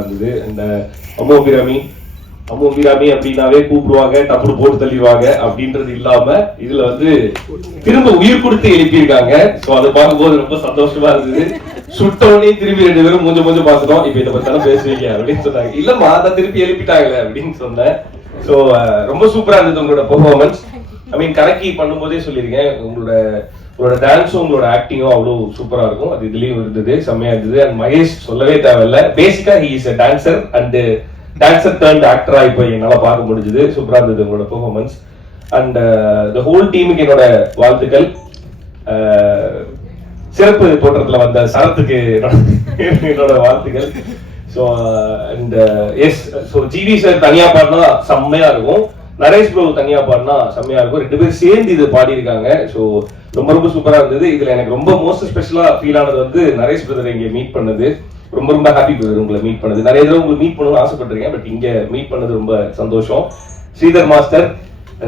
இருந்தது. இந்த அம்மு பிராமி அப்படின்னாவே கூப்பிடுவாங்க, டப்புனு போட்டு தள்ளிடுவாங்க அப்படின்றது இல்லாம இதுல வந்து திரும்ப உயிர் கொடுத்து எழுப்பியிருக்காங்க. ஸோ அதை பார்க்கும்போது ரொம்ப சந்தோஷமா இருந்தது. சுட்டோடனே திரும்பி 2 பேரும் மூஞ்ச பார்த்துட்டோம். இப்ப இதை பத்தாலும் பேசுவீங்க அப்படின்னு சொன்னாங்க. இல்லம்மா அதான் திருப்பி எழுப்பிட்டாங்களே அப்படின்னு சொன்னேன். ஸோ ரொம்ப சூப்பரா இருந்தது உங்களோட பெர்ஃபார்மன்ஸ். ஐ மீன் கலக்கி பண்ணும்போதே சொல்லியிருக்கேன், உங்களோட டான்ஸும் உங்களோட ஆக்டிங்கும் அவ்வளோ சூப்பரா இருக்கும். அது இதுலயும் இருந்தது, செம்மையா இருந்தது. அண்ட் மகேஷ் சொல்லவே தேவையில்ல, பேசிக்கா he is a dancer and dancer turned ஆக்டரா இப்போ என்னால பார்க்க முடிஞ்சது. சூப்பரா இருந்தது உங்களோட பெர்ஃபார்மன்ஸ். அண்ட் த ஹோல் டீமுக்கு என்னோட வாழ்த்துக்கள். சிறப்பு தோற்றத்துல வந்த சரத்துக்கு என்னோட வாழ்த்துக்கள். So and yes, so G V sir தனியா பாடினா செம்மையா இருக்கும், நரேஷ் ப்ரோ தனியா பாடினா செம்மையா இருக்கும். 2 பேரும் சேர்ந்து இது பாடியிருக்காங்க. ஸோ ரொம்ப ரொம்ப சூப்பரா இருந்தது. இதுல எனக்கு ரொம்ப மோஸ்ட் ஸ்பெஷலா ஃபீல் ஆனது வந்து நரேஷ் பிரதர் இங்க மீட் பண்ணது. ரொம்ப ரொம்ப ஹாப்பி பிரதர் உங்களை மீட் பண்ணது. நிறைய தடவை உங்களுக்கு மீட் பண்ணணும்னு ஆசைப்பட்டிருக்கேன், பட் இங்க மீட் பண்ணது ரொம்ப சந்தோஷம். ஸ்ரீதர் மாஸ்டர்,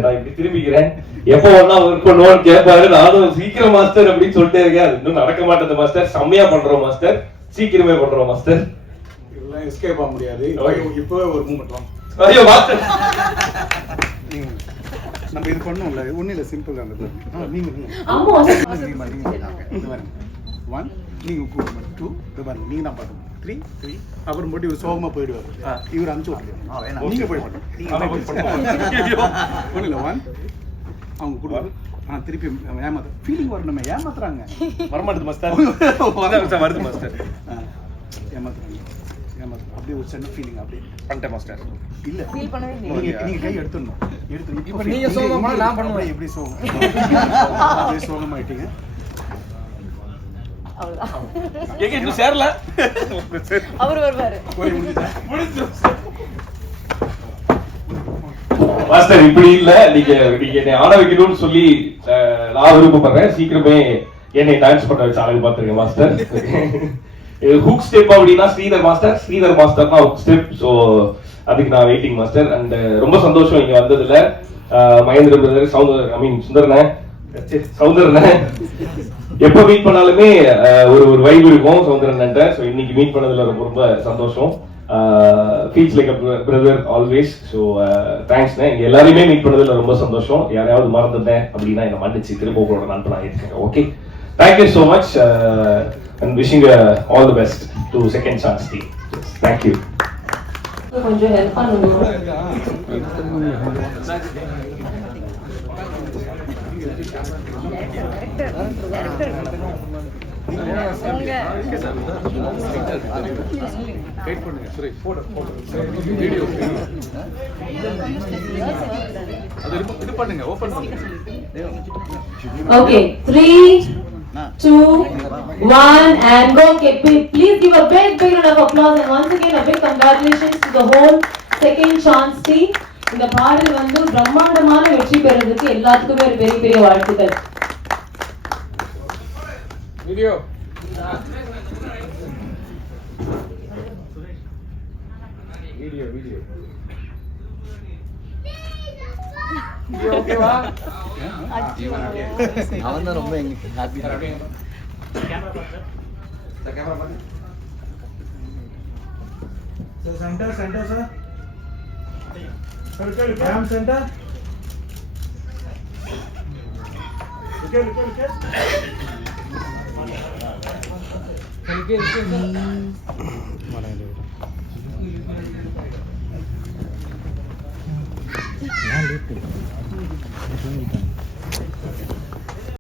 நான் இப்படி திரும்பிக்கிறேன், எப்போ ஒன்னா ஒர்க் பண்ணுவோம்னு கேட்பாரு. நானும் சீக்கிரம் மாஸ்டர் அப்படின்னு சொல்லிட்டே இருக்கேன். அது இன்னும் நடக்க மாட்டேது மாஸ்டர். செம்மையா பண்றோம் மாஸ்டர், சீக்கிரமே பண்றோம் மாஸ்டர். இதெல்லாம் எஸ்கேப் ஆக முடியாது. இப்பவே ஒரு மூமெண்ட் ஐயோ மாஸ்டர், நம்ம இது பண்ணோம்ல, ஒன்னும் இல்லை, சிம்பிள் தான். நீங்க 1 நீங்க 2 நீங்க தான் பாருங்க, 3 அப்புறம் போட்டு இவர் சோகமா போயிடுவாரு. இவர் அனுப்பிச்சு விட்டுருவாங்க, நீங்க போய் மாட்டோம். ஒன்னும் இல்லை, 1 அவங்க கொடுப்பாரு. திருப்பி ஏமாத்த ஃபீலிங் வரும், நம்ம ஏமாத்துறாங்க. வரமாட்டது மாஸ்டர், வருது மாஸ்டர், ஏமாத்துறாங்க அப்படியே ஒரு சின்ன ஃபீலிங் அப்படியே பண்ணிட்டேன் மாஸ்டர். இல்ல ஃபீல் பண்ணவே இல்ல, நீங்க கை எடுத்துறணும். இப்போ நீங்க சோகமா நான் பண்ணுவேன். எப்படி சோகம் அப்படியே சோகமாயிட்டீங்க. அவ்வளவுதான், எங்க இன்னும் சேரல, அவர் வருவாரு. மாஸ்டர் இப்படி இல்ல, நீங்க என்னை ஆட வைக்கணும்னு சொல்லி நான் விருப்பப்படுறேன். சீக்கிரமே என்னை டான்ஸ் பண்ண வச்சு அழகு பார்த்துருங்க மாஸ்டர். ஹுக் ஸ்டெப் அப்படின்னா ஸ்ரீதர் மாஸ்டர்னா ஹுக் ஸ்டெப். ஸோ அதுக்கு நான் வெயிட்டிங் மாஸ்டர். அண்ட் ரொம்ப சந்தோஷம் இங்க வந்ததுல. மகேந்திர பிரதர், சௌந்தரண்ணே எப்போ மீட் பண்ணாலுமே ஒரு வைப் இருக்கும் சௌந்தரண்ணன்ட்ட. ஸோ இன்னைக்கு மீட் பண்ணதுல ரொம்ப ரொம்ப சந்தோஷம். Feels like brother always. So தேங்க்ஸ்ண்ணே. இங்க எல்லாரையுமே மீட் பண்ணதுல ரொம்ப சந்தோஷம். யாரையாவது மறந்துட்டேன் அப்படின்னா என்னை மன்னிச்சு திரும்ப உங்களோட நண்பன் ஆகிருக்கேன். Okay, thank you so much and wishing all the best to Second Chance team. Thank you. கொஞ்சம் ஹெல்ப் பண்ணுங்க. Okay, 3, 2, 1 and go. Okay, please give a big round of applause and once again a big congratulations to the whole Second Chance team. இந்த பாடல் வந்து பிரம்மாண்டமான வெற்றி பெறுவதற்கு எல்லாத்துக்குமே ஒரு பெரிய பெரிய வாழ்த்துக்கள். வீடியோ ஓகேவா? அவன் தான் ரொம்ப எங்களுக்கு ஹாப்பி. सेंटर सर, कैम सेंटर,